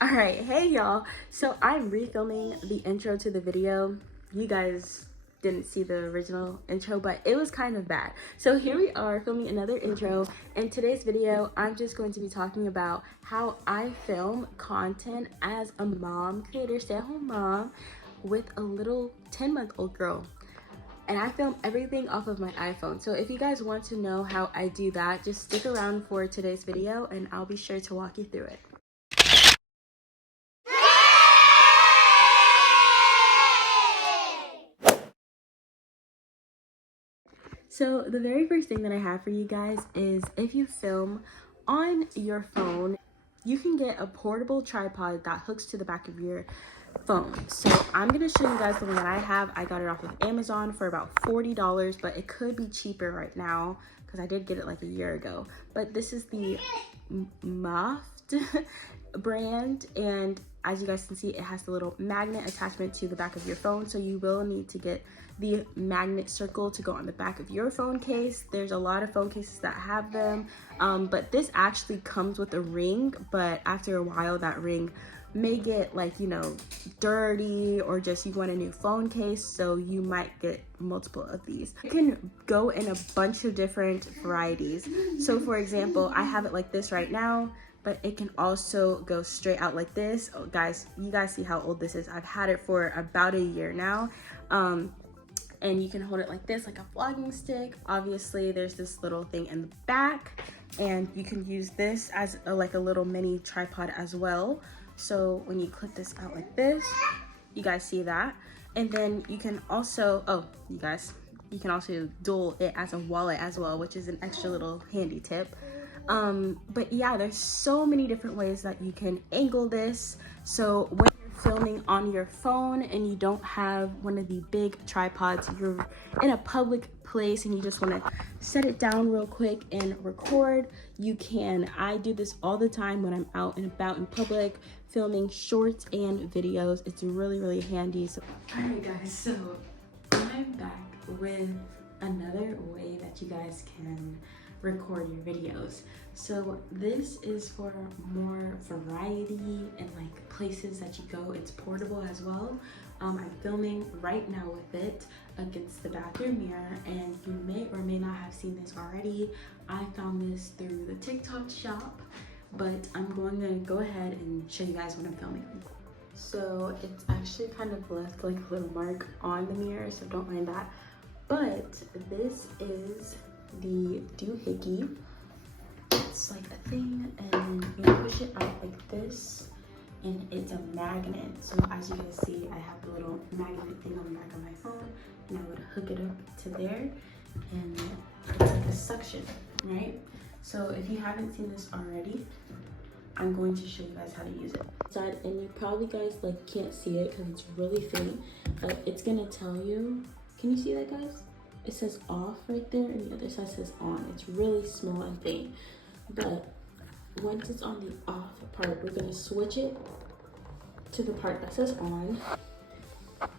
All right, hey y'all. So I'm refilming the intro to the video. You guys didn't see the original intro, but it was kind of bad. So here we are filming another intro. In today's video, I'm just going to be talking about how I film content as a mom creator, stay-at-home mom with a little 10-month-old girl. And I film everything off of my iPhone. So if you guys want to know how I do that, just stick around for today's video and I'll be sure to walk you through it. So the very first thing that I have for you guys is if you film on your phone, you can get a portable tripod that hooks to the back of your phone. So I'm gonna show you guys the one that I have. I got it off of Amazon for about $40, but it could be cheaper right now because I did get it like a year ago. But this is the Moft brand, and as you guys can see, it has the little magnet attachment to the back of your phone, so you will need to get the magnet circle to go on the back of your phone case. There's a lot of phone cases that have them, but this actually comes with a ring, but after a while that ring may get like, you know, dirty, or just you want a new phone case, so you might get multiple of these. It can go in a bunch of different varieties. So for example, I have it like this right now, but it can also go straight out like this. Oh, guys, you guys see how old this is. I've had it for about a year now. And you can hold it like this, like a vlogging stick. Obviously, there's this little thing in the back, and you can use this as like a little mini tripod as well. So when you clip this out like this, you guys see that. And then you can also, you can also dual it as a wallet as well, which is an extra little handy tip. But yeah, there's so many different ways that you can angle this. So when you're filming on your phone and you don't have one of the big tripods, you're in a public place and you just want to set it down real quick and record, you can. I do this all the time when I'm out and about in public filming shorts and videos. It's really, really handy. So, all right guys, so I'm back with another way that you guys can record your videos. So this is for more variety and like places that you go. It's portable as well. I'm filming right now with it against the bathroom mirror, and you may or may not have seen this already. I found this through the TikTok shop, but I'm going to go ahead and show you guys what I'm filming. So it's actually kind of left like a little mark on the mirror, so don't mind that. But this is the doohickey. It's like a thing, and you push it out like this, and it's a magnet. So as you guys see, I have the little magnet thing on the back of my phone, and I would hook it up to there, and it's like a suction, right? So if you haven't seen this already, I'm going to show you guys how to use it. And you probably guys like can't see it because it's really faint, but it's gonna tell you. Can you see that, guys? It says off right there, and the other side says on. It's really small and faint. But once it's on the off part, we're gonna switch it to the part that says on.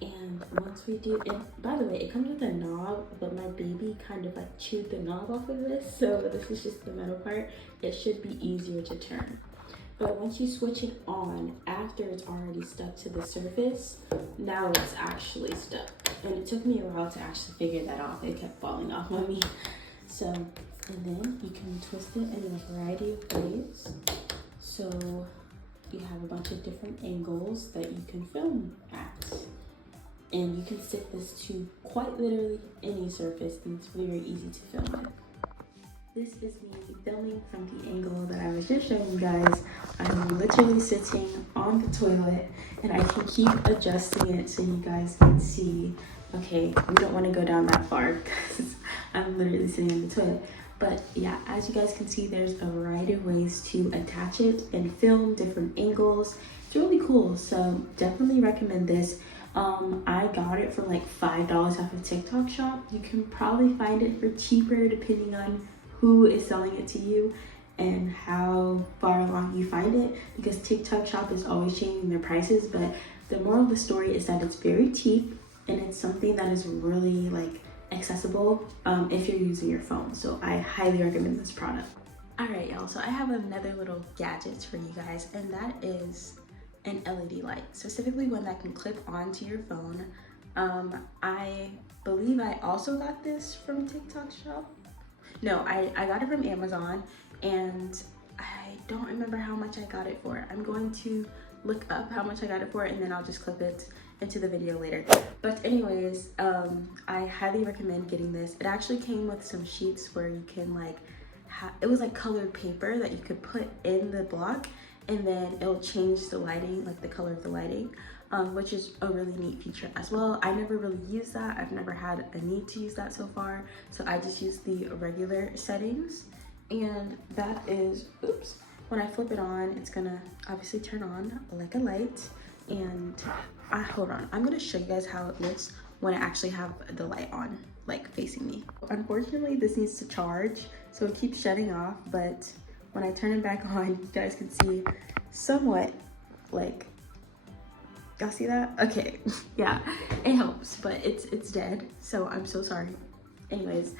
And once we do, and by the way, it comes with a knob, but my baby kind of like chewed the knob off of this, so this is just the metal part. It should be easier to turn. But once you switch it on, after it's already stuck to the surface, now it's actually stuck. And it took me a while to actually figure that out. It kept falling off on me. So, and then you can twist it in a variety of ways. So you have a bunch of different angles that you can film at. And you can stick this to quite literally any surface, and it's very easy to film with. This is me filming from the angle that I was just showing you guys. I'm literally sitting on the toilet, and I can keep adjusting it so you guys can see. Okay, we don't want to go down that far because I'm literally sitting in the toilet. But yeah, as you guys can see, there's a variety of ways to attach it and film different angles. It's really cool, so definitely recommend this. I got it for like $5 off of TikTok shop. You can probably find it for cheaper depending on who is selling it to you and how far along you find it, because TikTok shop is always changing their prices. But the moral of the story is that it's very cheap, and it's something that is really like accessible if you're using your phone. So I highly recommend this product. All right, y'all, so I have another little gadget for you guys, and that is an LED light, specifically one that can clip onto your phone. I believe I also got this from TikTok shop. No, I got it from Amazon, and I don't remember how much I got it for. I'm going to look up how much I got it for, and then I'll just clip it into the video later. But anyways, I highly recommend getting this. It actually came with some sheets where you can like, it was like colored paper that you could put in the block, and then it'll change the lighting, like the color of the lighting, which is a really neat feature as well. I never really used that. I've never had a need to use that so far. So I just use the regular settings, and that is, oops, when I flip it on, it's gonna obviously turn on like a light. And hold on, I'm gonna show you guys how it looks when I actually have the light on, like facing me. Unfortunately, this needs to charge, so it keeps shutting off, but when I turn it back on, you guys can see somewhat, like, y'all see that? Okay, yeah, it helps, but it's dead, so I'm so sorry. Anyways,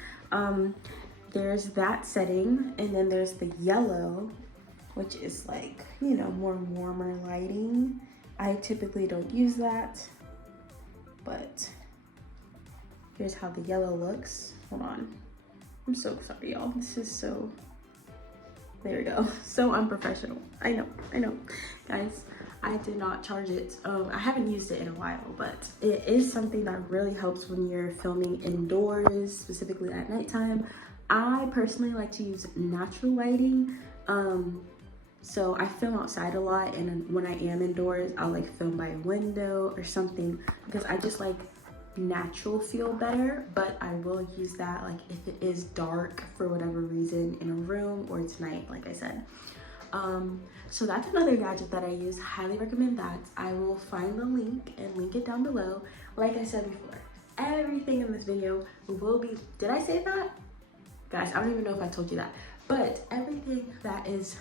there's that setting, and then there's the yellow, which is like, you know, more warmer lighting. I typically don't use that, but here's how the yellow looks. Hold on, I'm so sorry, y'all. This is so, there we go, so unprofessional. I know, guys. I did not charge it. I haven't used it in a while, but it is something that really helps when you're filming indoors, specifically at nighttime. I personally like to use natural lighting. So I film outside a lot, and when I am indoors, I'll like film by a window or something, because I just like natural feel better. But I will use that like if it is dark for whatever reason in a room, or it's night, like I said. So that's another gadget that I use. Highly recommend that. I will find the link and link it down below. Like I said before, everything in this video will be, did I say that? Guys, I don't even know if I told you that, but everything that is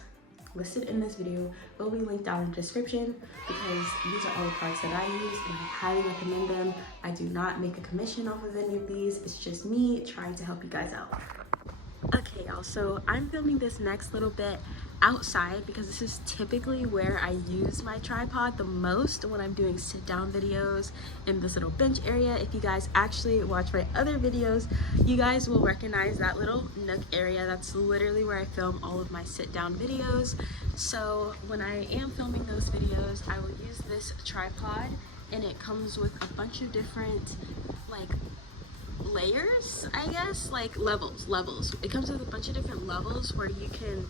listed in this video will be linked down in the description, because these are all the products that I use and I highly recommend them. I do not make a commission off of any of these. It's just me trying to help you guys out. Okay, y'all, so I'm filming this next little bit outside because this is typically where I use my tripod the most, when I'm doing sit down videos in this little bench area. If you guys actually watch my other videos, you guys will recognize that little nook area. That's literally where I film all of my sit down videos. So when I am filming those videos, I will use this tripod, and it comes with a bunch of different like layers, I guess, like levels. It comes with a bunch of different levels where you can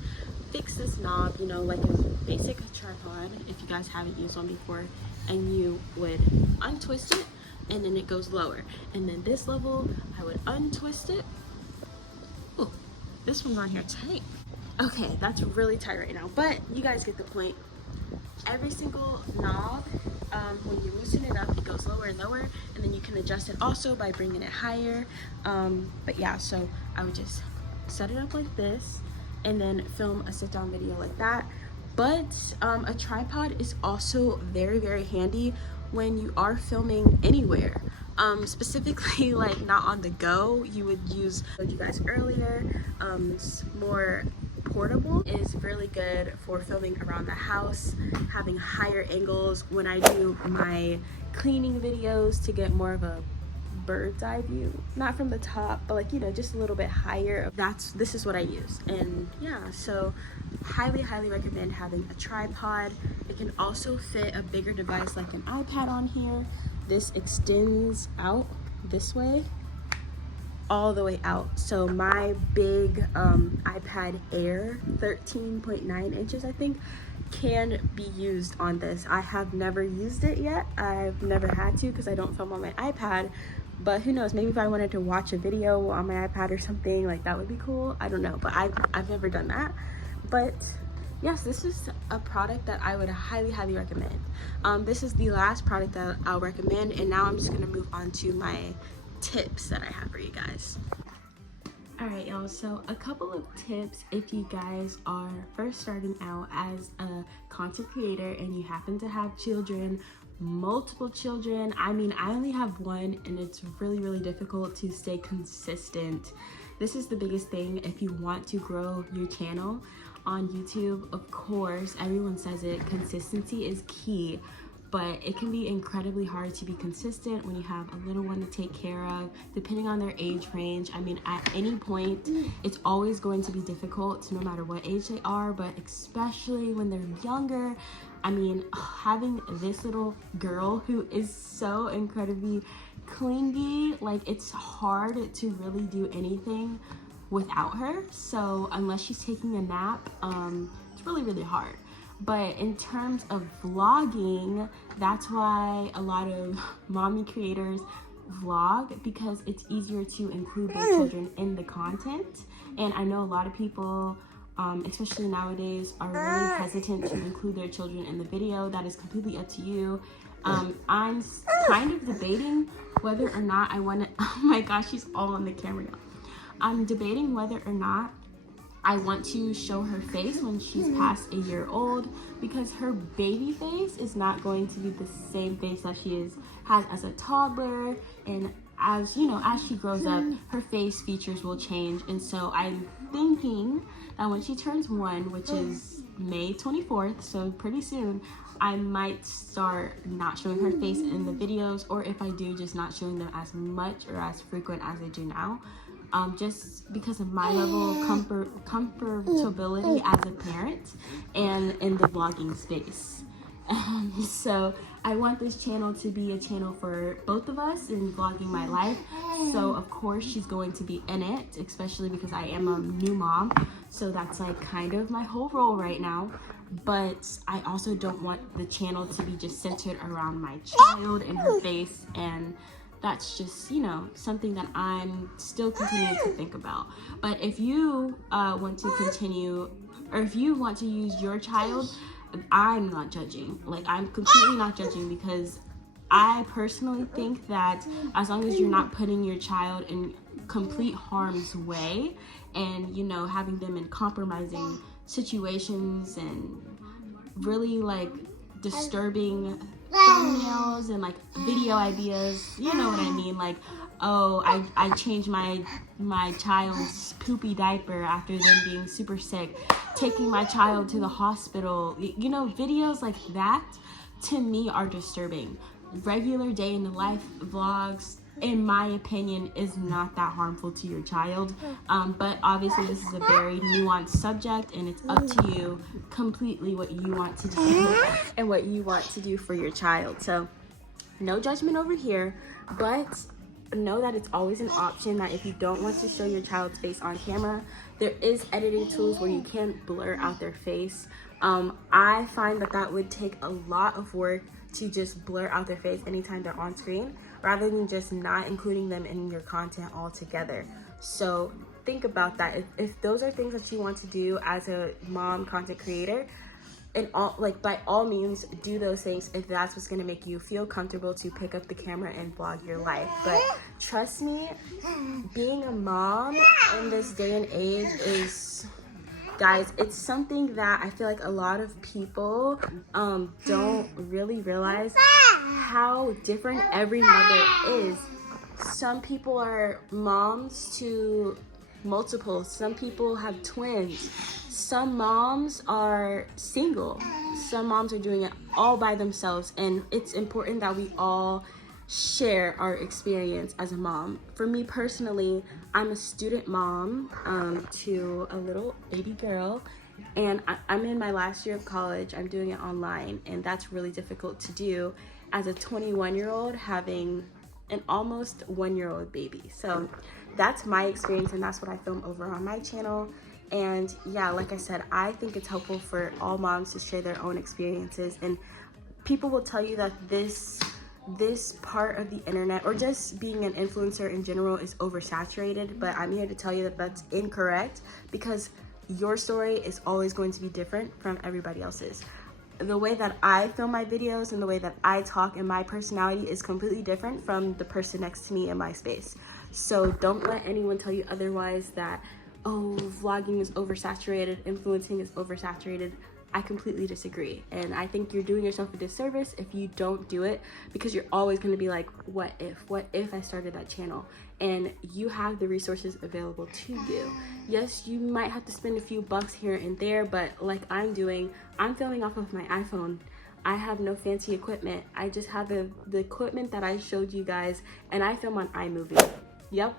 fix this knob, you know, like a basic tripod, if you guys haven't used one before, and you would untwist it, and then it goes lower. And then this level, I would untwist it. Ooh, this one's on here tight. Okay, that's really tight right now, but you guys get the point. Every single knob, when you loosen it up, it goes lower and lower, and then you can adjust it also by bringing it higher. But yeah, so I would just set it up like this, and then film a sit down video like that. But a tripod is also very, very handy when you are filming anywhere. Specifically, like not on the go. You would use, I told you guys earlier, more portable is really good for filming around the house, having higher angles when I do my cleaning videos, to get more of a bird's eye view, not from the top, but like, you know, just a little bit higher. This is what I use. And yeah, so highly recommend having a tripod. It can also fit a bigger device like an iPad on here. This extends out this way, all the way out. So my big iPad Air, 13.9 inches I think, can be used on this. I have never used it yet. I've never had to, because I don't film on my iPad, but who knows, maybe if I wanted to watch a video on my iPad or something, like that would be cool. I don't know, but I've never done that. But yes, this is a product that I would highly recommend. This is the last product that I'll recommend, and now I'm just gonna move on to my tips that I have for you guys. Alright, y'all, so a couple of tips if you guys are first starting out as a content creator and you happen to have children, multiple children. I mean, I only have one, and it's really difficult to stay consistent. This is the biggest thing if you want to grow your channel. on YouTube, of course, everyone says it, consistency is key, but it can be incredibly hard to be consistent when you have a little one to take care of, depending on their age range. I mean, at any point, it's always going to be difficult, no matter what age they are, but especially when they're younger. I mean, having this little girl who is so incredibly clingy, like, it's hard to really do anything without her. So unless she's taking a nap, it's really, really hard. But in terms of vlogging, that's why a lot of mommy creators vlog, because it's easier to include their children in the content. And I know a lot of people, especially nowadays, are really hesitant to include their children in the video. That is completely up to you. I'm kind of debating whether or not I want to, oh my gosh, she's all on the camera now. I'm debating whether or not I want to show her face when she's past a year old, because her baby face is not going to be the same face that she has as a toddler, and as you know, as she grows up, her face features will change. And so I'm thinking that when she turns 1, which is May 24th, so pretty soon, I might start not showing her face in the videos, or if I do, just not showing them as much or as frequent as I do now. Just because of my level of comfortability as a parent and in the vlogging space. So I want this channel to be a channel for both of us in vlogging my life. So of course she's going to be in it, especially because I am a new mom. So that's like kind of my whole role right now. But I also don't want the channel to be just centered around my child and her face, and that's just, you know, something that I'm still continuing to think about. But if you want to continue, or if you want to use your child, I'm not judging. Like, I'm completely not judging, because I personally think that as long as you're not putting your child in complete harm's way and, you know, having them in compromising situations and really like disturbing thumbnails and like video ideas, you know what I mean, like, oh, I changed my child's poopy diaper after them being super sick, taking my child to the hospital, you know, videos like that to me are disturbing. Regular day in the life vlogs, in my opinion, is not that harmful to your child, but obviously this is a very nuanced subject, and it's up to you completely what you want to do and what you want to do for your child. So no judgment over here, but know that it's always an option that if you don't want to show your child's face on camera, there is editing tools where you can blur out their face. I find that would take a lot of work to just blur out their face anytime they're on screen, rather than just not including them in your content altogether. So think about that. If those are things that you want to do as a mom content creator, and all, like, by all means do those things if that's what's going to make you feel comfortable to pick up the camera and vlog your life. But trust me, being a mom in this day and age is, guys, it's something that I feel like a lot of people don't really realize how different every mother is. Some people are moms to multiple, some people have twins, some moms are single, some moms are doing it all by themselves, and it's important that we all share our experience as a mom. For me personally, I'm a student mom to a little baby girl, and I'm in my last year of college. I'm doing it online, and that's really difficult to do as a 21-year-old having an almost 1-year-old baby. So that's my experience, and that's what I film over on my channel. And yeah, like I said, I think it's helpful for all moms to share their own experiences, and people will tell you that this part of the internet, or just being an influencer in general, is oversaturated, but I'm here to tell you that that's incorrect, because your story is always going to be different from everybody else's. The way that I film my videos and the way that I talk and my personality is completely different from the person next to me in my space. So don't let anyone tell you otherwise, that, oh, vlogging is oversaturated, influencing is oversaturated. I completely disagree. And I think you're doing yourself a disservice if you don't do it, because you're always going to be like, what if I started that channel? And you have the resources available to you. Yes, you might have to spend a few bucks here and there, but like I'm doing, I'm filming off of my iPhone. I have no fancy equipment. I just have the equipment that I showed you guys, and I film on iMovie. Yep,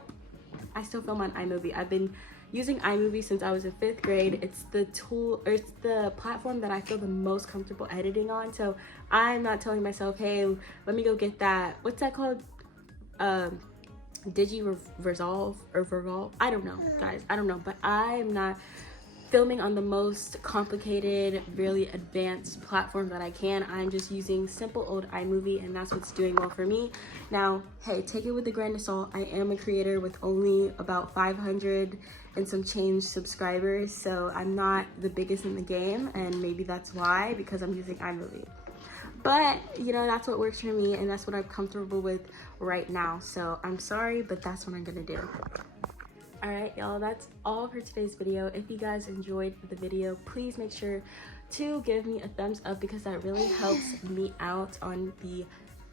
I still film on iMovie. I've been using iMovie since I was in 5th grade. It's the tool, or it's the platform that I feel the most comfortable editing on. So I'm not telling myself, hey, let me go get that, what's that called? Resolve or Revolve? I don't know, guys. I don't know, but I'm not filming on the most complicated, really advanced platform that I can. I'm just using simple old iMovie, and that's what's doing well for me. Now, hey, take it with a grain of salt. I am a creator with only about 500 and some change subscribers, so I'm not the biggest in the game, and maybe that's why, because I'm using iMovie. But, you know, that's what works for me, and that's what I'm comfortable with right now. So I'm sorry, but that's what I'm gonna do. All right, y'all, that's all for today's video. If you guys enjoyed the video, please make sure to give me a thumbs up, because that really helps me out on the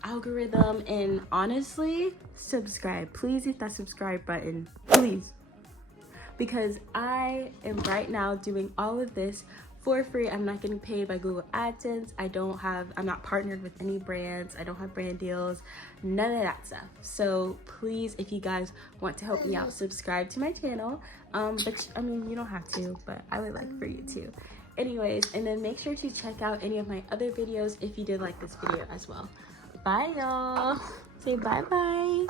algorithm. And honestly, subscribe. Please hit that subscribe button, please, because I am right now doing all of this for free. I'm not getting paid by Google AdSense. I'm not partnered with any brands. I don't have brand deals, none of that stuff. So please, if you guys want to help me out, subscribe to my channel. But I mean, you don't have to, but I would like for you to. Anyways, and then make sure to check out any of my other videos if you did like this video as well. Bye, y'all. Say bye-bye.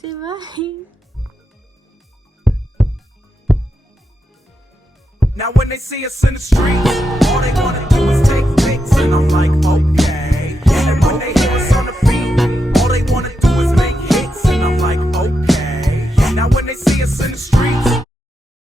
Say bye. Now when they see us in the streets, all they wanna do is take pics, and I'm like, okay. And when they hear us on the beat, all they wanna do is make hits, and I'm like, okay. Now when they see us in the streets,